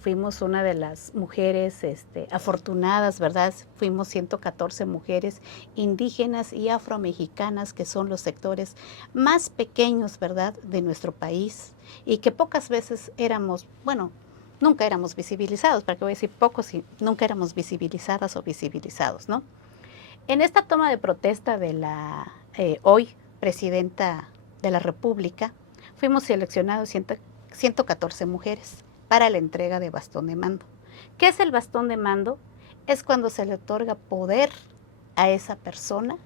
Fuimos una de las mujeres afortunadas, ¿verdad? Fuimos 114 mujeres indígenas y afromexicanas, que son los sectores más pequeños, ¿verdad?, de nuestro país, y que pocas veces éramos, bueno, nunca éramos visibilizados, para que voy a decir pocos, y nunca éramos visibilizadas o visibilizados, ¿no? En esta toma de protesta de la hoy presidenta de la República, fuimos seleccionados 114 mujeres para la entrega de bastón de mando. ¿Qué es el bastón de mando? Es cuando se le otorga poder a esa persona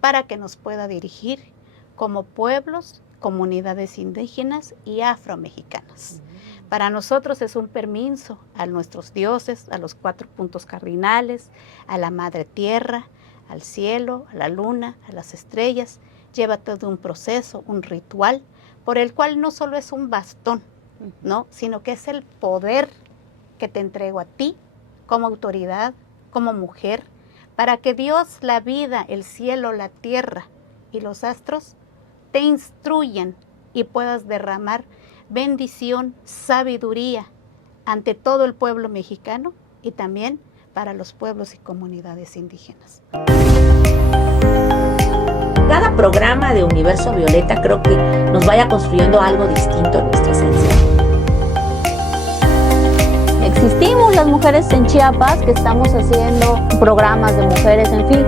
para que nos pueda dirigir como pueblos, comunidades indígenas y afromexicanas. Para nosotros es un permiso a nuestros dioses, a los 4 puntos cardinales, a la madre tierra, al cielo, a la luna, a las estrellas. Lleva todo un proceso, un ritual, por el cual no solo es un bastón, ¿no?, sino que es el poder que te entrego a ti como autoridad, como mujer, para que Dios, la vida, el cielo, la tierra y los astros te instruyan y puedas derramar bendición, sabiduría ante todo el pueblo mexicano y también para los pueblos y comunidades indígenas. Cada programa de Universo Violeta creo que nos vaya construyendo algo distinto en nuestra esencia. Existimos las mujeres en Chiapas que estamos haciendo programas de mujeres, en fin.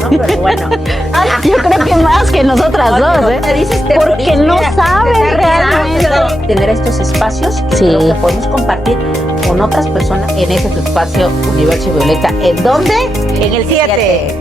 ¿No? Pero bueno. Yo creo que más que nosotras dos, ¿eh? Porque no saben realmente. Tener estos espacios que sí, creo que podemos compartir con otras personas en ese espacio Universo Violeta. ¿En dónde? En el 7.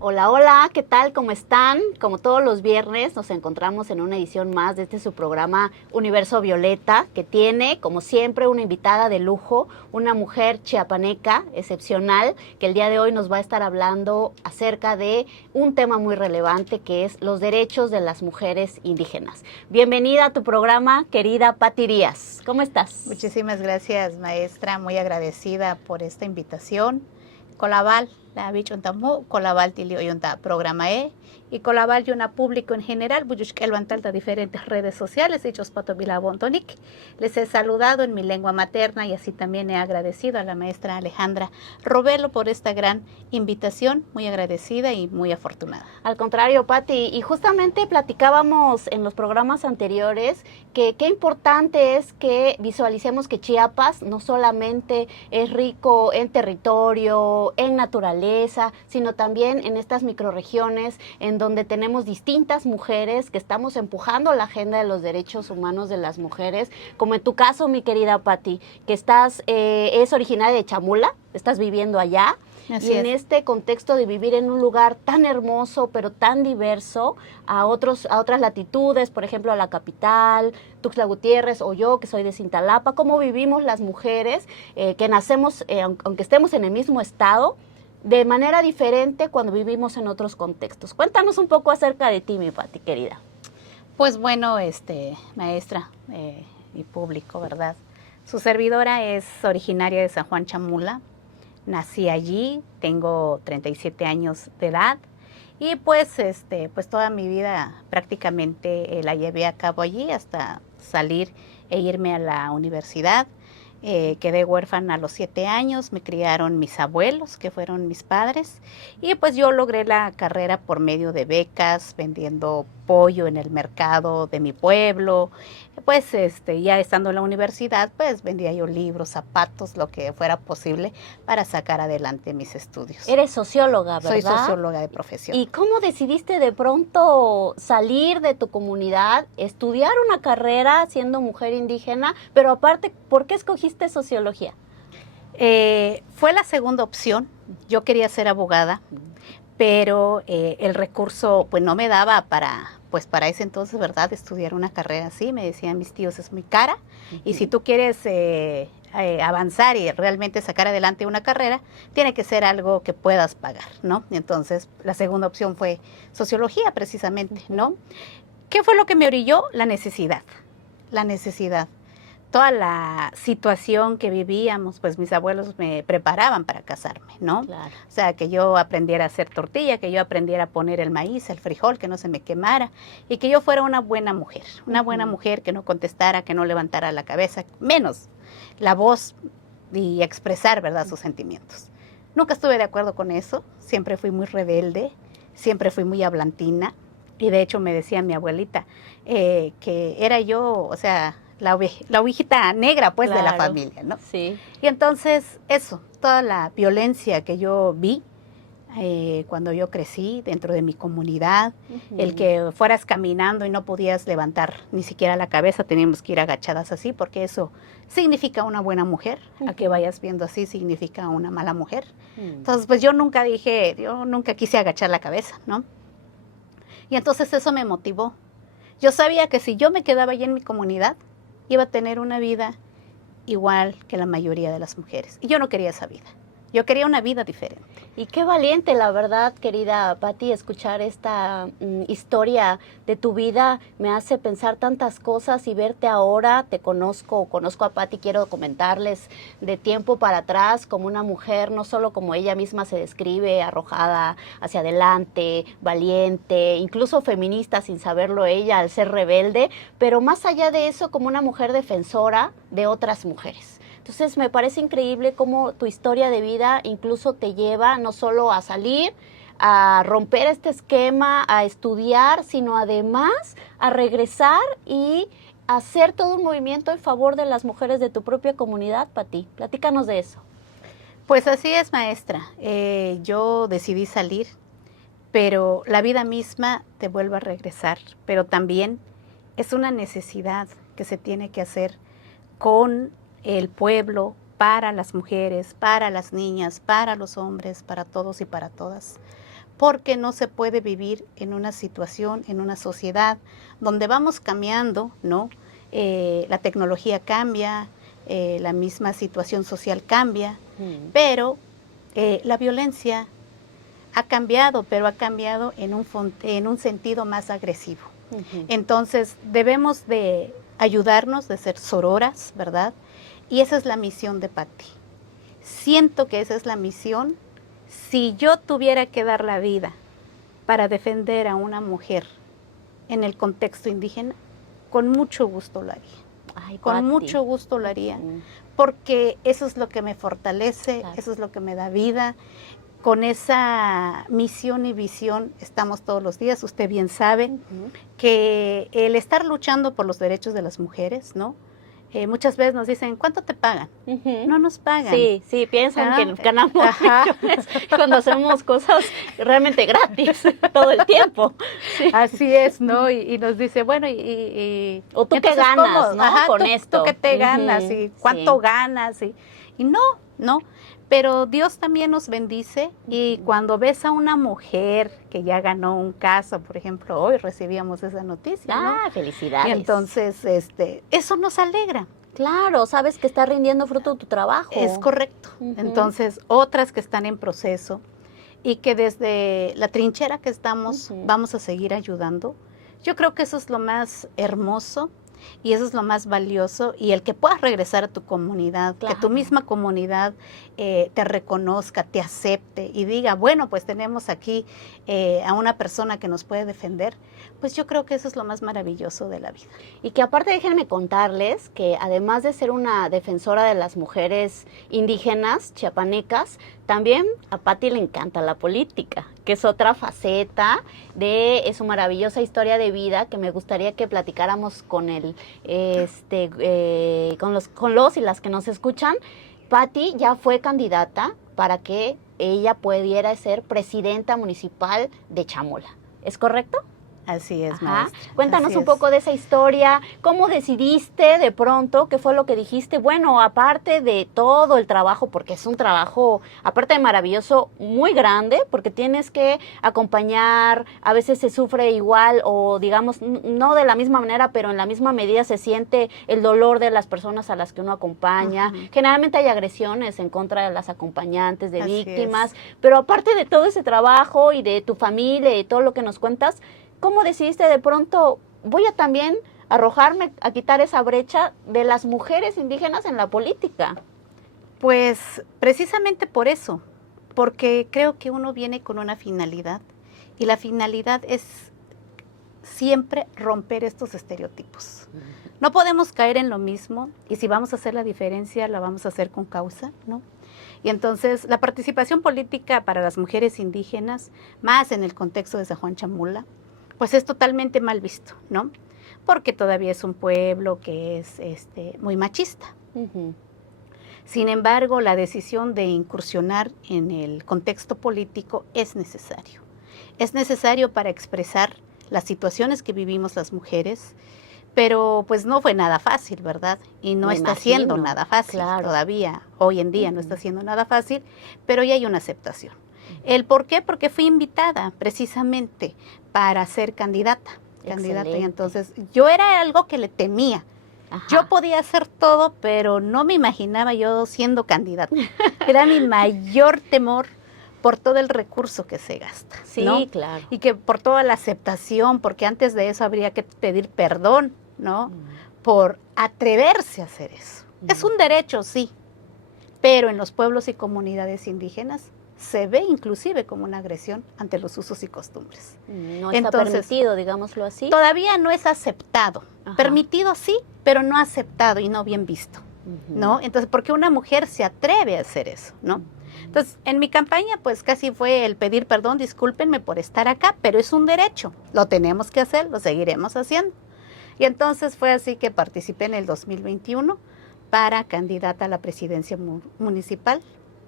Hola, hola, ¿qué tal? ¿Cómo están? Como todos los viernes nos encontramos en una edición más de su programa Universo Violeta, que tiene, como siempre, una invitada de lujo, una mujer chiapaneca excepcional, que el día de hoy nos va a estar hablando acerca de un tema muy relevante, que es los derechos de las mujeres indígenas. Bienvenida a tu programa, querida Pati Díaz. ¿Cómo estás? Muchísimas gracias, maestra, muy agradecida por esta invitación. Colabal, la bichuntamu, colabal tilio yunta programa y colabal yuna público en general, buyushkel de diferentes redes sociales, hechos patobila bontonic. Les he saludado en mi lengua materna y así también he agradecido a la maestra Alejandra Robelo por esta gran invitación, muy agradecida y muy afortunada. Al contrario, Pati, y justamente platicábamos en los programas anteriores que qué importante es que visualicemos que Chiapas no solamente es rico en territorio, en naturaleza, sino también en estas microrregiones en donde tenemos distintas mujeres que estamos empujando la agenda de los derechos humanos de las mujeres, como en tu caso, mi querida Pati, que es originaria de Chamula, estás viviendo allá. Así y en este contexto de vivir en un lugar tan hermoso, pero tan diverso, a otras latitudes, por ejemplo, a la capital, Tuxtla Gutiérrez, o yo, que soy de Cintalapa, cómo vivimos las mujeres que nacemos, aunque estemos en el mismo estado, de manera diferente cuando vivimos en otros contextos. Cuéntanos un poco acerca de ti, mi Pati, querida. Pues bueno, maestra y público, ¿verdad? Su servidora es originaria de San Juan Chamula. Nací allí, tengo 37 años de edad y pues toda mi vida prácticamente la llevé a cabo allí hasta salir e irme a la universidad. Quedé huérfana a los 7 años, me criaron mis abuelos, que fueron mis padres, y pues yo logré la carrera por medio de becas, vendiendo pollo en el mercado de mi pueblo. Pues ya estando en la universidad, pues vendía yo libros, zapatos, lo que fuera posible para sacar adelante mis estudios. Eres socióloga, ¿verdad? Soy socióloga de profesión. ¿Y cómo decidiste de pronto salir de tu comunidad, estudiar una carrera siendo mujer indígena, pero aparte, ¿por qué escogiste sociología? Fue la segunda opción. Yo quería ser abogada, pero el recurso pues no me daba para ese entonces, ¿verdad?, estudiar una carrera así. Me decían mis tíos, es muy cara, y si tú quieres avanzar y realmente sacar adelante una carrera, tiene que ser algo que puedas pagar, ¿no? Entonces, la segunda opción fue sociología, precisamente, ¿no? ¿Qué fue lo que me orilló? La necesidad. toda la situación que vivíamos, pues mis abuelos me preparaban para casarme, ¿no? Claro. O sea, que yo aprendiera a hacer tortilla, que yo aprendiera a poner el maíz, el frijol, que no se me quemara, y que yo fuera una buena mujer que no contestara, que no levantara la cabeza, menos la voz y expresar, ¿verdad?, sus sentimientos. Nunca estuve de acuerdo con eso, siempre fui muy rebelde, siempre fui muy hablantina, y de hecho me decía mi abuelita que era yo, o sea, la ovejita negra, pues, de la Claro. familia, ¿no? Sí. Y entonces, eso, toda la violencia que yo vi cuando yo crecí dentro de mi comunidad, el que fueras caminando y no podías levantar ni siquiera la cabeza, teníamos que ir agachadas así, porque eso significa una buena mujer, a que vayas viendo así significa una mala mujer. Entonces, pues yo nunca quise agachar la cabeza, ¿no? Y entonces eso me motivó. Yo sabía que si yo me quedaba allí en mi comunidad, iba a tener una vida igual que la mayoría de las mujeres. Y yo no quería esa vida. Yo quería una vida diferente. Y qué valiente, la verdad, querida Patti, escuchar esta historia de tu vida me hace pensar tantas cosas y verte ahora. Te conozco a Patti, quiero comentarles de tiempo para atrás como una mujer, no solo como ella misma se describe, arrojada hacia adelante, valiente, incluso feminista sin saberlo ella al ser rebelde, pero más allá de eso como una mujer defensora de otras mujeres. Entonces me parece increíble cómo tu historia de vida incluso te lleva no solo a salir, a romper este esquema, a estudiar, sino además a regresar y hacer todo un movimiento en favor de las mujeres de tu propia comunidad, Patti. Platícanos de eso. Pues así es, maestra. Yo decidí salir, pero la vida misma te vuelve a regresar, pero también es una necesidad que se tiene que hacer con el pueblo, para las mujeres, para las niñas, para los hombres, para todos y para todas. Porque no se puede vivir en una situación, en una sociedad donde vamos cambiando, ¿no? La tecnología cambia, la misma situación social cambia, pero la violencia ha cambiado, pero ha cambiado en un sentido más agresivo. Entonces debemos de ayudarnos, de ser sororas, ¿verdad? Y esa es la misión de Patti. Siento que esa es la misión. Si yo tuviera que dar la vida para defender a una mujer en el contexto indígena, con mucho gusto lo haría. Ay, con Patti. mucho gusto lo haría, porque eso es lo que me fortalece, Claro. eso es lo que me da vida. Con esa misión y visión estamos todos los días. Usted bien sabe que el estar luchando por los derechos de las mujeres, ¿no? Muchas veces nos dicen, ¿cuánto te pagan? No nos pagan. Sí, sí, piensan que ganamos Ajá. millones cuando hacemos cosas realmente gratis todo el tiempo. Sí. Así es, ¿no? Y nos dice, bueno, O tú qué entonces, ganas, ¿cómo? ¿no? Ajá, Con ¿tú esto. qué te ganas? ¿Y cuánto Sí. ganas? Y no. Pero Dios también nos bendice y cuando ves a una mujer que ya ganó un caso, por ejemplo, hoy recibíamos esa noticia, ¿no? Ah, felicidades. Y entonces, eso nos alegra. Claro, sabes que está rindiendo fruto tu trabajo. Es correcto. Entonces, otras que están en proceso y que desde la trinchera que estamos vamos a seguir ayudando. Yo creo que eso es lo más hermoso y eso es lo más valioso, y el que puedas regresar a tu comunidad, Claro. que tu misma comunidad te reconozca, te acepte y diga, bueno, pues tenemos aquí a una persona que nos puede defender, pues yo creo que eso es lo más maravilloso de la vida. Y que aparte déjenme contarles que además de ser una defensora de las mujeres indígenas chiapanecas, también a Patti le encanta la política, que es otra faceta de su maravillosa historia de vida que me gustaría que platicáramos con con los y las que nos escuchan. Patti ya fue candidata para que ella pudiera ser presidenta municipal de Chamola. ¿Es correcto? Así es, Ajá. maestra. Cuéntanos Así un es. poco de esa historia, cómo decidiste de pronto, qué fue lo que dijiste, bueno, aparte de todo el trabajo, porque es un trabajo, aparte de maravilloso, muy grande, porque tienes que acompañar, a veces se sufre igual o digamos, no de la misma manera, pero en la misma medida se siente el dolor de las personas a las que uno acompaña. Generalmente hay agresiones en contra de las acompañantes, de Así víctimas, pero aparte de todo ese trabajo y de tu familia y todo lo que nos cuentas, ¿cómo decidiste de pronto, voy a también arrojarme a quitar esa brecha de las mujeres indígenas en la política? Pues precisamente por eso, porque creo que uno viene con una finalidad y la finalidad es siempre romper estos estereotipos. No podemos caer en lo mismo y si vamos a hacer la diferencia la vamos a hacer con causa, ¿no? Y entonces la participación política para las mujeres indígenas, más en el contexto de San Juan Chamula, pues es totalmente mal visto, ¿no? Porque todavía es un pueblo que es muy machista. Ujú. Sin embargo, la decisión de incursionar en el contexto político es necesario. Es necesario para expresar las situaciones que vivimos las mujeres, pero pues no fue nada fácil, ¿verdad? Y no Me está siendo imagino, nada fácil claro. todavía. Hoy en día no está Ujú. siendo nada fácil, pero ya hay una aceptación. ¿El por qué? Porque fui invitada precisamente para ser candidata. Y Excelente. entonces yo era algo que le temía. Ajá. Yo podía hacer todo, pero no me imaginaba yo siendo candidata. Era mi mayor temor por todo el recurso que se gasta, Sí, ¿no? claro. Y que por toda la aceptación, porque antes de eso habría que pedir perdón, ¿no? Por atreverse a hacer eso. Es un derecho, sí, pero en los pueblos y comunidades indígenas se ve inclusive como una agresión ante los usos y costumbres. No está Entonces, permitido, digámoslo así. Todavía no es aceptado. Ajá. Permitido sí, pero no aceptado y no bien visto, Ujú. ¿no? Entonces, ¿por qué una mujer se atreve a hacer eso, no? Entonces, en mi campaña, pues casi fue el pedir perdón, discúlpenme por estar acá, pero es un derecho, lo tenemos que hacer, lo seguiremos haciendo. Y entonces fue así que participé en el 2021 para candidata a la presidencia municipal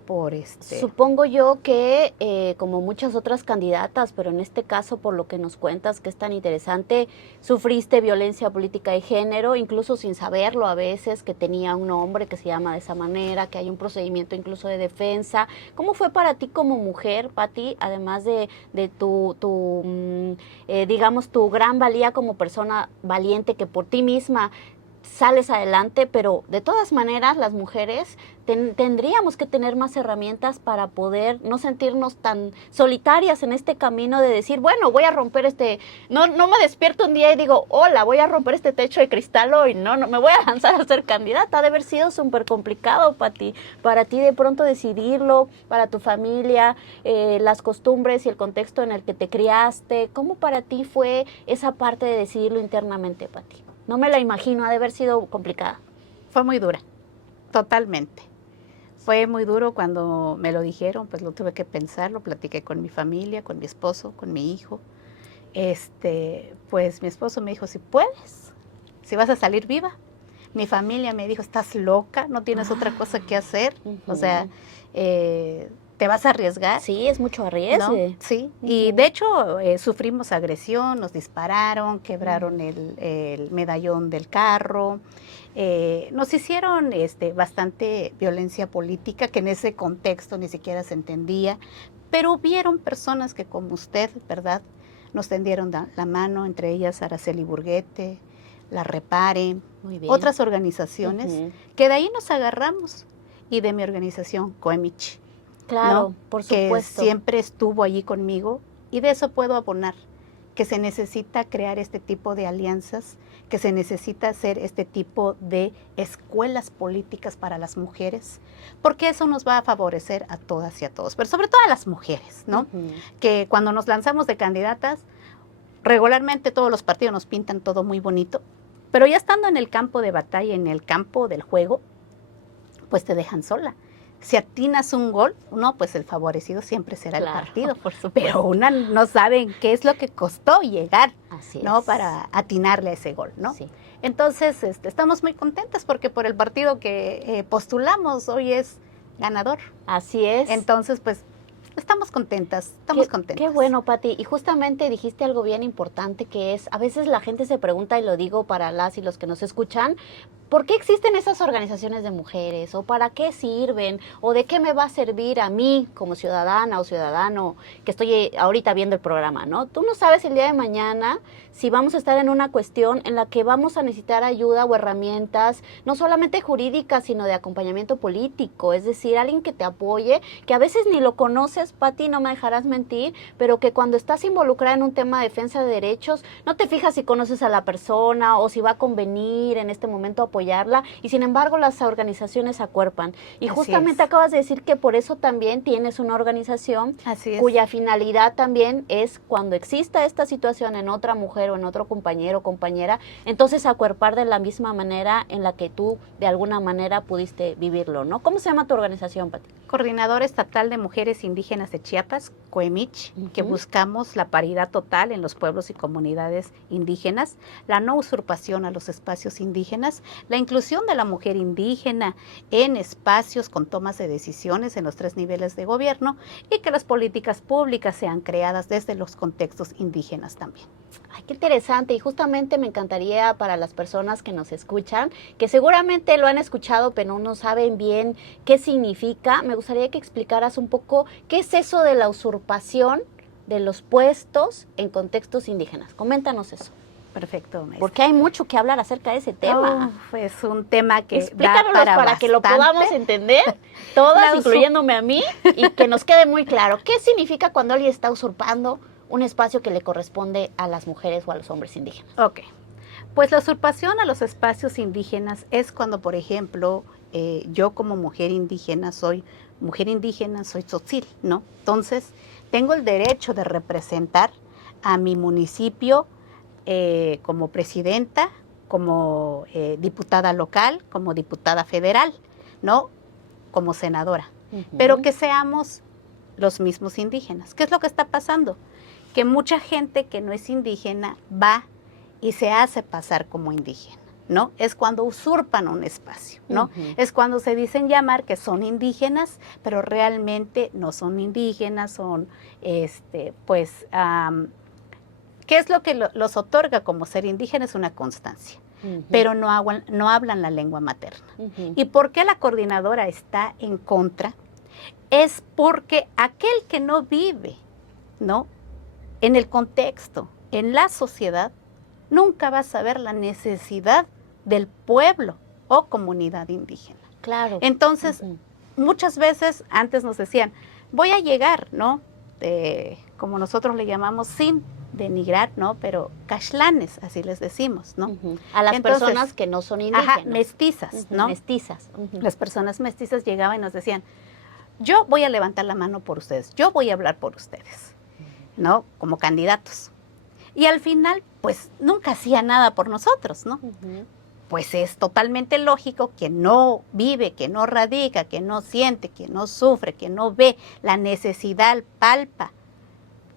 por Supongo yo que, como muchas otras candidatas, pero en este caso, por lo que nos cuentas, que es tan interesante, sufriste violencia política de género, incluso sin saberlo a veces, que tenía un nombre que se llama de esa manera, que hay un procedimiento incluso de defensa. ¿Cómo fue para ti como mujer, Pati, además de digamos, tu gran valía como persona valiente que por ti misma sales adelante, pero de todas maneras las mujeres tendríamos que tener más herramientas para poder no sentirnos tan solitarias en este camino de decir, bueno, voy a romper no me despierto un día y digo, hola, voy a romper este techo de cristal hoy, no me voy a lanzar a ser candidata. Ha de haber sido súper complicado para ti de pronto decidirlo, para tu familia, las costumbres y el contexto en el que te criaste. ¿Cómo para ti fue esa parte de decidirlo internamente, Pati? No me la imagino, ha de haber sido complicada. Fue muy dura, totalmente. Fue muy duro cuando me lo dijeron, pues lo tuve que pensar, lo platiqué con mi familia, con mi esposo, con mi hijo. Pues mi esposo me dijo, si puedes, si vas a salir viva. Mi familia me dijo, estás loca, no tienes otra cosa que hacer. O sea, te vas a arriesgar. Sí, es mucho arriesgue. ¿No? Sí, y de hecho sufrimos agresión, nos dispararon, quebraron el medallón del carro, nos hicieron bastante violencia política que en ese contexto ni siquiera se entendía, pero hubieron personas que como usted, ¿verdad?, nos tendieron la mano, entre ellas Araceli Burguete, La Repare, Muy bien. otras organizaciones que de ahí nos agarramos, y de mi organización, Coemich. Claro, ¿no? por Que supuesto. siempre estuvo allí conmigo, y de eso puedo abonar, que se necesita crear este tipo de alianzas, que se necesita hacer este tipo de escuelas políticas para las mujeres, porque eso nos va a favorecer a todas y a todos, pero sobre todo a las mujeres, ¿no? Que cuando nos lanzamos de candidatas, regularmente todos los partidos nos pintan todo muy bonito, pero ya estando en el campo de batalla, en el campo del juego, pues te dejan sola. Si atinas un gol, no, pues el favorecido siempre será Claro, el partido. por supuesto. Pero una no sabe qué es lo que costó llegar, Así ¿no? es. Para atinarle a ese gol, ¿no? Sí. Entonces, estamos muy contentas porque por el partido que postulamos hoy es ganador. Así es. Entonces, pues, estamos contentas, estamos contentas. Qué bueno, Pati. Y justamente dijiste algo bien importante que es, a veces la gente se pregunta, y lo digo para las y los que nos escuchan, ¿por qué existen esas organizaciones de mujeres? ¿O para qué sirven? ¿O de qué me va a servir a mí como ciudadana o ciudadano que estoy ahorita viendo el programa, ¿no? Tú no sabes el día de mañana si vamos a estar en una cuestión en la que vamos a necesitar ayuda o herramientas, no solamente jurídicas, sino de acompañamiento político, es decir, alguien que te apoye, que a veces ni lo conoces, Pati, no me dejarás mentir, pero que cuando estás involucrada en un tema de defensa de derechos, no te fijas si conoces a la persona o si va a convenir en este momento apoyarla, y sin embargo las organizaciones se acuerpan. Y Así justamente es. acabas de decir que por eso también tienes una organización Así es. cuya finalidad también es cuando exista esta situación en otra mujer o en otro compañero o compañera, entonces acuerpar de la misma manera en la que tú de alguna manera pudiste vivirlo, ¿no? ¿Cómo se llama tu organización, Pati? Coordinadora Estatal de Mujeres Indígenas de Chiapas, COEMICH, que buscamos la paridad total en los pueblos y comunidades indígenas, la no usurpación a los espacios indígenas, la inclusión de la mujer indígena en espacios con tomas de decisiones en los 3 niveles de gobierno y que las políticas públicas sean creadas desde los contextos indígenas también. Ay, qué interesante, y justamente me encantaría para las personas que nos escuchan, que seguramente lo han escuchado pero no saben bien qué significa, me gustaría que explicaras un poco qué es eso de la usurpación de los puestos en contextos indígenas. Coméntanos eso, Perfecto, maestra. porque hay mucho que hablar acerca de ese tema. Es un tema que Explícanos da para que lo bastante. podamos entender, todas, La incluyéndome a mí, y que nos quede muy claro qué significa cuando alguien está usurpando un espacio que le corresponde a las mujeres o a los hombres indígenas. Ok, pues la usurpación a los espacios indígenas es cuando, por ejemplo, yo como mujer indígena soy tzotzil, ¿no? Entonces, tengo el derecho de representar a mi municipio como presidenta, como diputada local, como diputada federal, ¿no? Como senadora, pero que seamos los mismos indígenas. ¿Qué es lo que está pasando? Que mucha gente que no es indígena va y se hace pasar como indígena, ¿no? Es cuando usurpan un espacio, ¿no? Es cuando se dicen llamar que son indígenas, pero realmente no son indígenas, son, pues, ¿qué es lo que los otorga como ser indígenas? Una constancia, pero no hablan la lengua materna. ¿Y por qué la coordinadora está en contra? Es porque aquel que no vive, ¿no?, en el contexto, en la sociedad, nunca va a saber la necesidad del pueblo o comunidad indígena. Claro. Entonces, muchas veces antes nos decían, voy a llegar, ¿no? Como nosotros le llamamos, sin denigrar, ¿no? Pero cashlanes, así les decimos, ¿no? A las Entonces, personas que no son indígenas. Ajá, mestizas, ¿no? Mestizas. Las personas mestizas llegaban y nos decían, yo voy a levantar la mano por ustedes, yo voy a hablar por ustedes, ¿no? Como candidatos. Y al final, pues, nunca hacía nada por nosotros, ¿no? Pues es totalmente lógico que no vive, que no radica, que no siente, que no sufre, que no ve la necesidad, palpa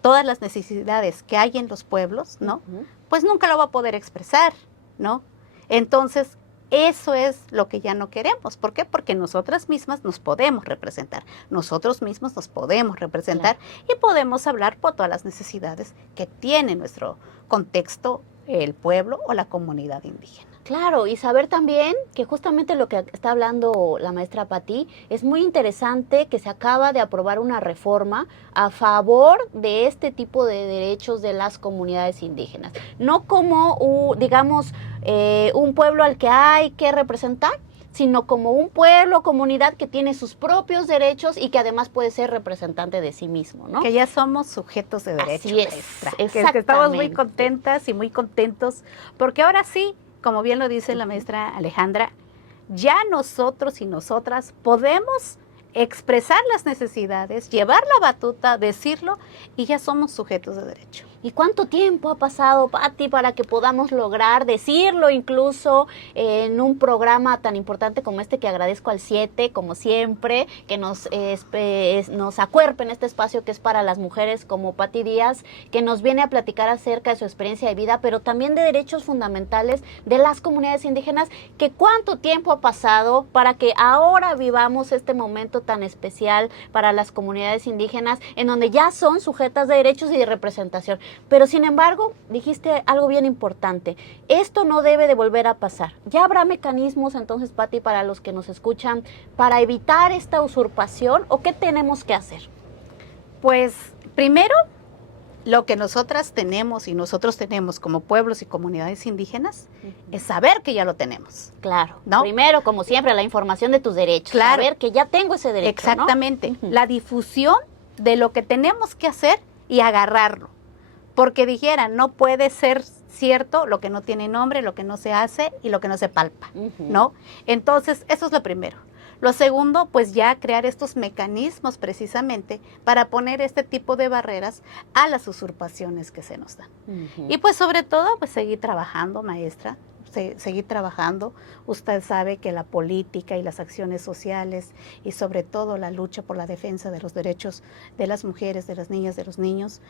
todas las necesidades que hay en los pueblos, ¿no? Pues nunca lo va a poder expresar, ¿no? Entonces, eso es lo que ya no queremos. ¿Por qué? Porque nosotras mismas nos podemos representar, nosotros mismos nos podemos representar, claro, y podemos hablar por todas las necesidades que tiene nuestro contexto, el pueblo o la comunidad indígena. Claro, y saber también que justamente lo que está hablando la maestra Pati, es muy interesante que se acaba de aprobar una reforma a favor de este tipo de derechos de las comunidades indígenas. No como, digamos, un pueblo al que hay que representar, sino como un pueblo, comunidad que tiene sus propios derechos y que además puede ser representante de sí mismo, ¿no? Que ya somos sujetos de derecho, Así es, maestra. exactamente. Que estamos muy contentas y muy contentos, porque ahora sí, como bien lo dice la maestra Alejandra, ya nosotros y nosotras podemos expresar las necesidades, llevar la batuta, decirlo, y ya somos sujetos de derecho. ¿Y cuánto tiempo ha pasado, Pati, para que podamos lograr decirlo incluso en un programa tan importante como este, que agradezco al 7, como siempre, que nos acuerpe en este espacio que es para las mujeres, como Pati Díaz, que nos viene a platicar acerca de su experiencia de vida, pero también de derechos fundamentales de las comunidades indígenas, que cuánto tiempo ha pasado para que ahora vivamos este momento tan especial para las comunidades indígenas, en donde ya son sujetas de derechos y de representación? pero sin embargo, dijiste algo bien importante, esto no debe de volver a pasar. ¿Ya habrá mecanismos entonces, Pati, para los que nos escuchan, para evitar esta usurpación o qué tenemos que hacer? Pues primero, lo que nosotras tenemos y nosotros tenemos como pueblos y comunidades indígenas es saber que ya lo tenemos. Claro, ¿no? Primero, como siempre, la información de tus derechos, claro, saber que ya tengo ese derecho, exactamente, ¿no? La difusión de lo que tenemos que hacer y agarrarlo, porque dijeran, no puede ser cierto lo que no tiene nombre, lo que no se hace y lo que no se palpa, ¿no? Entonces, eso es lo primero. Lo segundo, pues ya crear estos mecanismos precisamente para poner este tipo de barreras a las usurpaciones que se nos dan. Y pues sobre todo, pues seguir trabajando, maestra, seguir trabajando. Usted sabe que la política y las acciones sociales y sobre todo la lucha por la defensa de los derechos de las mujeres, de las niñas, de los niños,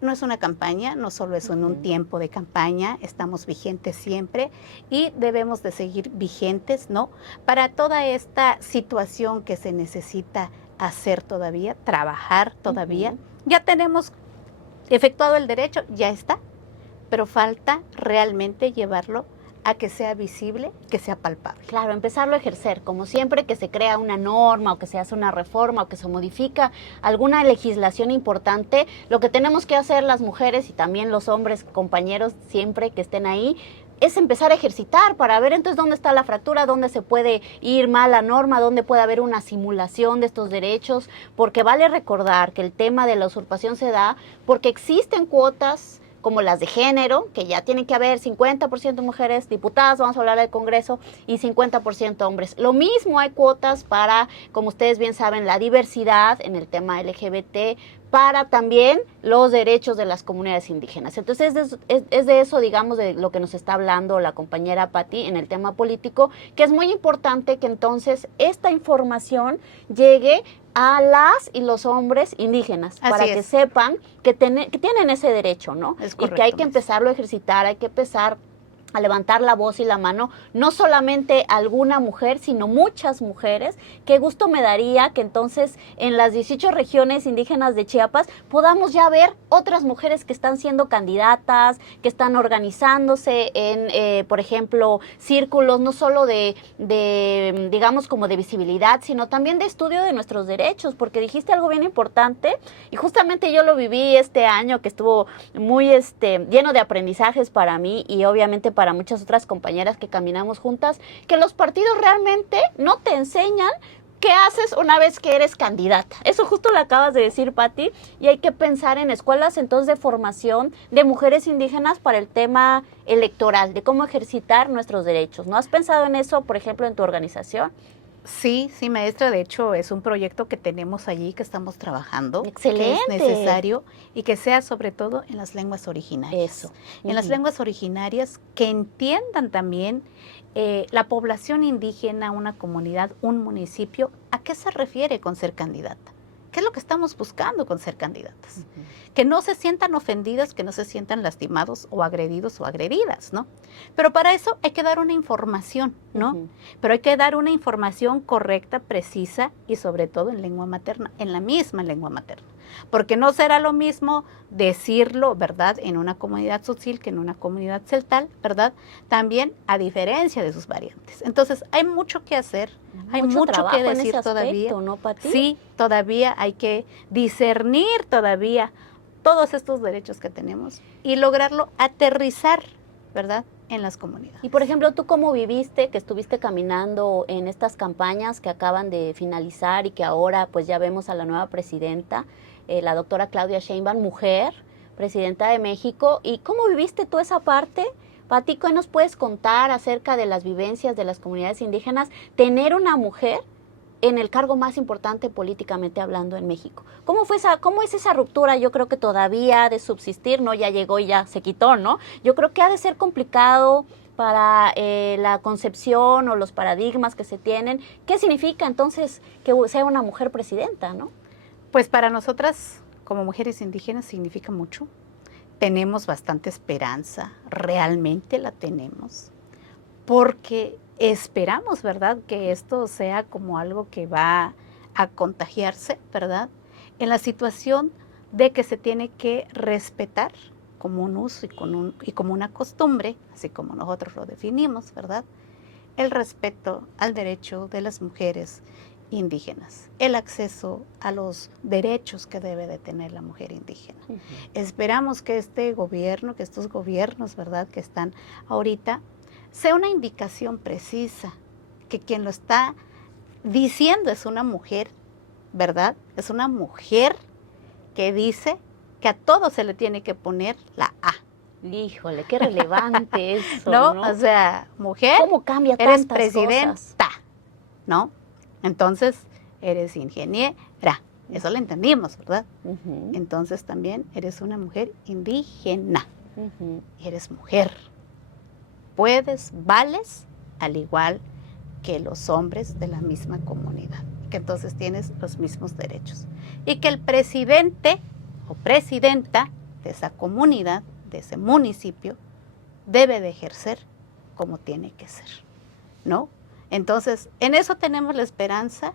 no es una campaña, no solo es en un tiempo de campaña, estamos vigentes siempre y debemos de seguir vigentes, ¿no? Para toda esta situación que se necesita hacer todavía, trabajar todavía. Ya tenemos efectuado el derecho, ya está, pero falta realmente llevarlo a que sea visible, que sea palpable. Claro, empezarlo a ejercer, como siempre que se crea una norma o que se hace una reforma o que se modifica alguna legislación importante, lo que tenemos que hacer las mujeres y también los hombres, compañeros, siempre que estén ahí, es empezar a ejercitar para ver entonces dónde está la fractura, dónde se puede ir mal la norma, dónde puede haber una simulación de estos derechos, porque vale recordar que el tema de la usurpación se da porque existen cuotas como las de género, que ya tienen que haber 50% mujeres diputadas, vamos a hablar del Congreso, y 50% hombres. Lo mismo hay cuotas para, como ustedes bien saben, la diversidad en el tema LGBT, para también los derechos de las comunidades indígenas. Entonces es de eso, digamos, de lo que nos está hablando la compañera Pati en el tema político, que es muy importante que entonces esta información llegue a las y los hombres indígenas, para que sepan que tienen ese derecho, ¿no? Es correcto, y que hay que empezarlo a ejercitar, hay que empezar a levantar la voz y la mano, no solamente alguna mujer, sino muchas mujeres. Qué gusto me daría que entonces en las 18 regiones indígenas de Chiapas podamos ya ver otras mujeres que están siendo candidatas, que están organizándose en, por ejemplo, círculos no solo de, digamos, como de visibilidad, sino también de estudio de nuestros derechos, porque dijiste algo bien importante y justamente yo lo viví este año, que estuvo muy lleno de aprendizajes para mí y obviamente para muchas otras compañeras que caminamos juntas, que los partidos realmente no te enseñan qué haces una vez que eres candidata. Eso justo lo acabas de decir, Pati, y hay que pensar en escuelas entonces de formación de mujeres indígenas para el tema electoral, de cómo ejercitar nuestros derechos. ¿No has pensado en eso, por ejemplo, en tu organización? Sí, maestra, de hecho es un proyecto que tenemos allí, que estamos trabajando. Excelente. Que es necesario y que sea sobre todo en las lenguas originarias. Eso. En las lenguas originarias que entiendan también la población indígena, una comunidad, un municipio, ¿a qué se refiere con ser candidata? ¿Qué es lo que estamos buscando con ser candidatas? Que no se sientan ofendidas, que no se sientan lastimados o agredidos o agredidas, ¿no? Pero para eso hay que dar una información, ¿no? Pero hay que dar una información correcta, precisa y sobre todo en lengua materna, en la misma lengua materna. Porque no será lo mismo decirlo, ¿verdad?, en una comunidad tzotzil que en una comunidad celtal, ¿verdad? También a diferencia de sus variantes. Entonces, hay mucho que hacer, hay mucho que decir todavía. ¿No, Pati? Sí, todavía hay que discernir todavía todos estos derechos que tenemos y lograrlo aterrizar, ¿verdad?, en las comunidades. Y por ejemplo, ¿tú cómo viviste que estuviste caminando en estas campañas que acaban de finalizar y que ahora pues ya vemos a la nueva presidenta, la doctora Claudia Sheinbaum, mujer, presidenta de México? ¿Y cómo viviste tú esa parte? Pati, ¿qué nos puedes contar acerca de las vivencias de las comunidades indígenas? Tener una mujer en el cargo más importante políticamente hablando en México. ¿Cómo es esa ruptura? Yo creo que todavía ha de subsistir, ¿no? Ya llegó y ya se quitó, ¿no? Yo creo que ha de ser complicado para la concepción o los paradigmas que se tienen. ¿Qué significa entonces que sea una mujer presidenta, no? Pues para nosotras, como mujeres indígenas, significa mucho. Tenemos bastante esperanza, realmente la tenemos, porque esperamos, ¿verdad?, que esto sea como algo que va a contagiarse, ¿verdad?, en la situación de que se tiene que respetar como un uso y como una costumbre, así como nosotros lo definimos, ¿verdad? El respeto al derecho de las mujeres indígenas, el acceso a los derechos que debe de tener la mujer indígena. Esperamos que este gobierno, que estos gobiernos, ¿verdad?, que están ahorita, sea una indicación precisa, que quien lo está diciendo es una mujer, ¿verdad? Es una mujer que dice que a todo se le tiene que poner la A. Híjole, qué relevante eso, ¿No? ¿no? O sea, mujer, ¿Cómo cambia eres tantas presidenta, cosas? ¿no? Entonces, eres ingeniera. Eso lo entendimos, ¿verdad? Entonces también eres una mujer indígena. Eres mujer. Puedes, vales, al igual que los hombres de la misma comunidad. Que entonces tienes los mismos derechos. Y que el presidente o presidenta de esa comunidad, de ese municipio, debe de ejercer como tiene que ser, ¿no? Entonces, en eso tenemos la esperanza.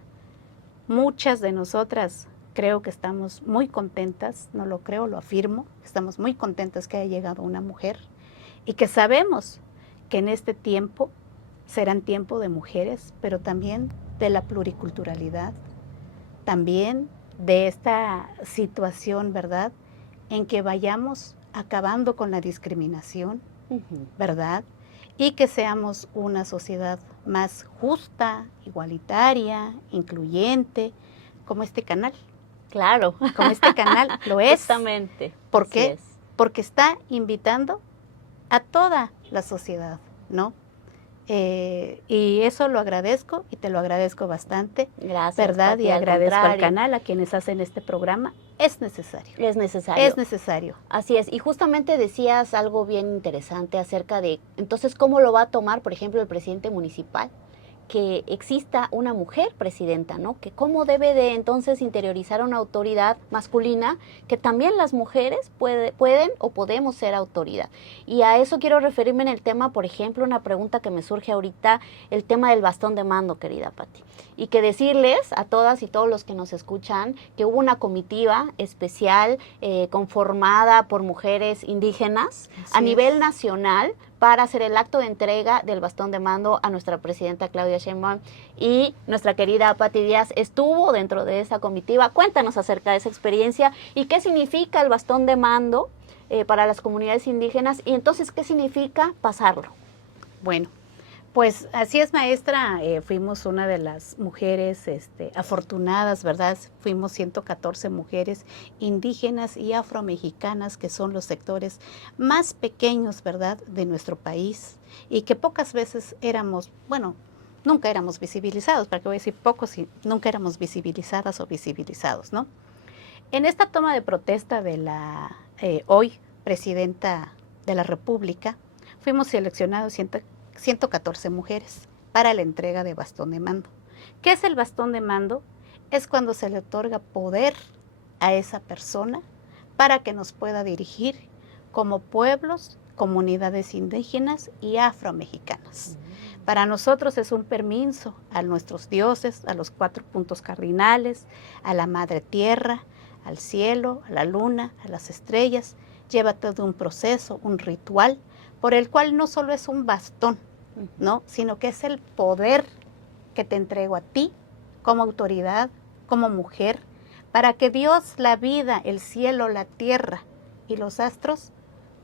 Muchas de nosotras creo que estamos muy contentas, no lo creo, lo afirmo, estamos muy contentas que haya llegado una mujer y que sabemos que en este tiempo serán tiempo de mujeres, pero también de la pluriculturalidad, también de esta situación, ¿verdad?, en que vayamos acabando con la discriminación, ¿verdad?, y que seamos una sociedad más justa, igualitaria, incluyente, como este canal. Claro. Como este canal lo es. Justamente. ¿Por qué? Porque está invitando a toda la sociedad, ¿no? Y eso lo agradezco y te lo agradezco bastante. Gracias, ¿verdad? Pati, Y agradezco al contrario. canal, a quienes hacen este programa. Es necesario. Es necesario. Es necesario. Así es. Y justamente decías algo bien interesante acerca de, entonces, ¿cómo lo va a tomar, por ejemplo, el presidente municipal? Que exista una mujer presidenta, ¿no? Que cómo debe de entonces interiorizar una autoridad masculina, que también las mujeres pueden o podemos ser autoridad. Y a eso quiero referirme en el tema, por ejemplo, una pregunta que me surge ahorita, el tema del bastón de mando, querida Pati. Y que decirles a todas y todos los que nos escuchan que hubo una comitiva especial conformada por mujeres indígenas a nivel nacional para hacer el acto de entrega del bastón de mando a nuestra presidenta Claudia Sheinbaum, y nuestra querida Pati Díaz estuvo dentro de esa comitiva. Cuéntanos acerca de esa experiencia y qué significa el bastón de mando para las comunidades indígenas, y entonces qué significa pasarlo. Bueno, pues así es, maestra. Fuimos una de las mujeres afortunadas, ¿verdad? Fuimos 114 mujeres indígenas y afromexicanas, que son los sectores más pequeños, ¿verdad?, de nuestro país, y que pocas veces éramos, bueno, nunca éramos visibilizados, para que voy a decir pocos, y nunca éramos visibilizadas o visibilizados, ¿no? En esta toma de protesta de la hoy presidenta de la República, fuimos seleccionados 114 mujeres para la entrega de bastón de mando. ¿Qué es el bastón de mando? Es cuando se le otorga poder a esa persona para que nos pueda dirigir como pueblos, comunidades indígenas y afromexicanas. Para nosotros es un permiso a nuestros dioses, a los 4 puntos cardinales, a la madre tierra, al cielo, a la luna, a las estrellas. Lleva todo un proceso, un ritual, por el cual no solo es un bastón, ¿no?, sino que es el poder que te entrego a ti como autoridad, como mujer, para que Dios, la vida, el cielo, la tierra y los astros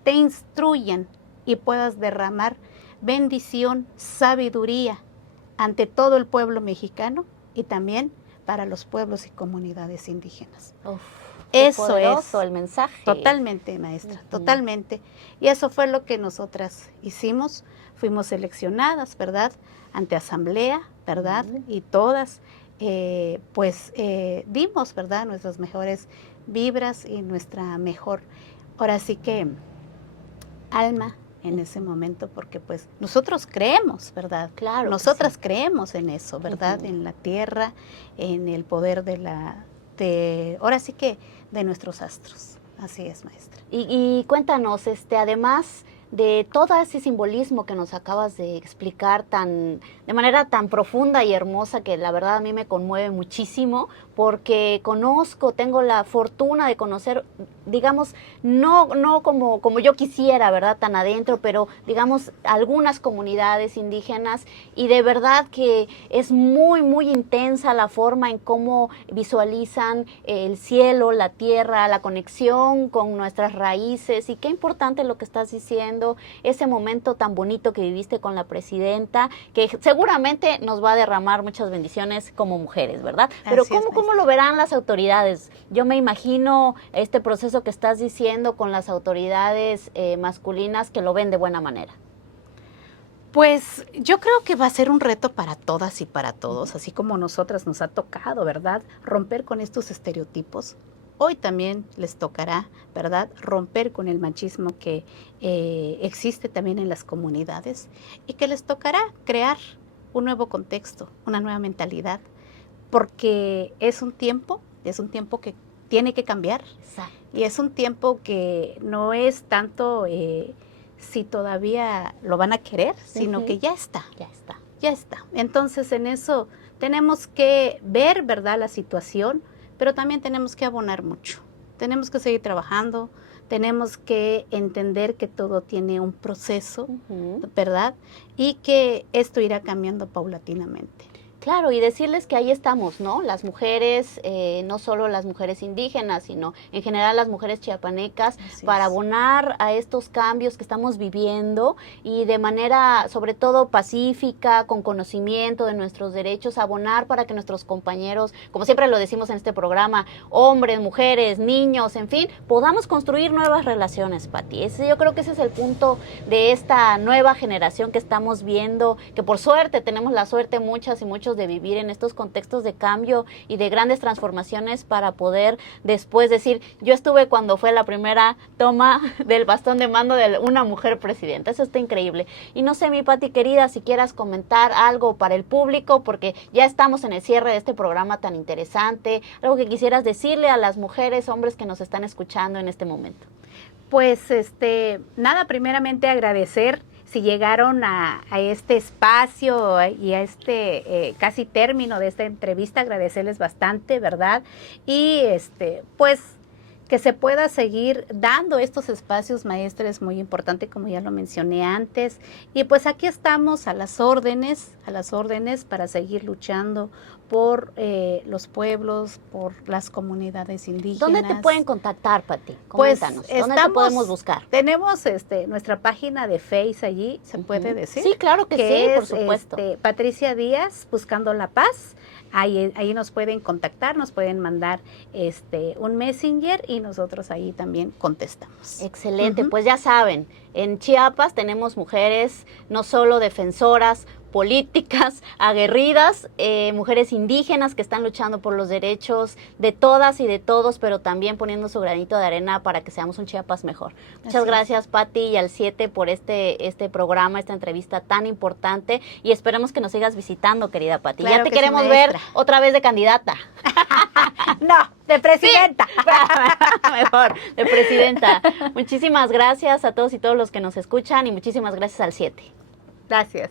te instruyan y puedas derramar bendición, sabiduría ante todo el pueblo mexicano y también para los pueblos y comunidades indígenas. Eso es el mensaje. Totalmente, maestra, totalmente. Y eso fue lo que nosotras hicimos. Fuimos seleccionadas, ¿verdad?, ante asamblea, ¿verdad? Y todas, dimos, ¿verdad?, nuestras mejores vibras y nuestra mejor, ahora sí que, alma en ese momento, porque pues nosotros creemos, ¿verdad? Claro. Nosotras creemos en eso, ¿verdad? En la tierra, en el poder ahora sí que, de nuestros astros. Así es, maestra. Y cuéntanos, además de todo ese simbolismo que nos acabas de explicar de manera tan profunda y hermosa, que la verdad a mí me conmueve muchísimo, porque tengo la fortuna de conocer, digamos, no como yo quisiera, ¿verdad? Tan adentro, pero digamos algunas comunidades indígenas, y de verdad que es muy, muy intensa la forma en cómo visualizan el cielo, la tierra, la conexión con nuestras raíces, y qué importante lo que estás diciendo, ese momento tan bonito que viviste con la presidenta, que seguramente nos va a derramar muchas bendiciones como mujeres, ¿verdad? Pero ¿cómo lo verán las autoridades? Yo me imagino este proceso que estás diciendo con las autoridades masculinas que lo ven de buena manera. Pues yo creo que va a ser un reto para todas y para todos, así como nosotras nos ha tocado, ¿verdad?, romper con estos estereotipos. Hoy también les tocará, ¿verdad?, romper con el machismo que existe también en las comunidades, y que les tocará crear un nuevo contexto, una nueva mentalidad, porque es un tiempo que tiene que cambiar. Exacto. Y es un tiempo que no es tanto si todavía lo van a querer, sino que ya está. Ya está. Entonces, en eso tenemos que ver, ¿verdad?, la situación, pero también tenemos que abonar mucho. Tenemos que seguir trabajando, tenemos que entender que todo tiene un proceso, ¿verdad? Y que esto irá cambiando paulatinamente. Claro, y decirles que ahí estamos, ¿no? Las mujeres, no solo las mujeres indígenas, sino en general las mujeres chiapanecas, para abonar a estos cambios que estamos viviendo, y de manera sobre todo pacífica, con conocimiento de nuestros derechos, abonar para que nuestros compañeros, como siempre lo decimos en este programa, hombres, mujeres, niños, en fin, podamos construir nuevas relaciones, Pati. Yo creo que ese es el punto de esta nueva generación que estamos viendo, que por suerte tenemos la suerte muchas y muchos de vivir en estos contextos de cambio y de grandes transformaciones, para poder después decir, yo estuve cuando fue la primera toma del bastón de mando de una mujer presidenta. Eso está increíble. Y no sé, mi Pati querida, si quieras comentar algo para el público, porque ya estamos en el cierre de este programa tan interesante, algo que quisieras decirle a las mujeres, hombres que nos están escuchando en este momento. Pues nada, primeramente agradecer si llegaron a este espacio y a este casi término de esta entrevista, agradecerles bastante, ¿verdad? Y pues que se pueda seguir dando estos espacios, maestra, es muy importante, como ya lo mencioné antes. Y pues aquí estamos a las órdenes para seguir luchando por los pueblos, por las comunidades indígenas. ¿Dónde te pueden contactar, Pati? Coméntanos. Pues ¿Dónde te podemos buscar? Tenemos nuestra página de Face allí, ¿se puede decir? Sí, claro que sí, por supuesto. Patricia Díaz, Buscando la Paz. Ahí nos pueden contactar, nos pueden mandar un messenger, y nosotros ahí también contestamos. Excelente, pues ya saben, en Chiapas tenemos mujeres no solo defensoras, políticas, aguerridas, mujeres indígenas que están luchando por los derechos de todas y de todos, pero también poniendo su granito de arena para que seamos un Chiapas mejor. Muchas gracias, Pati, y al 7 por este programa, esta entrevista tan importante, y esperemos que nos sigas visitando, querida Pati. Claro, ya te queremos ver otra vez de candidata. No, de presidenta. Sí, mejor, de presidenta. Muchísimas gracias a todos y todos los que nos escuchan, y muchísimas gracias al 7. Gracias.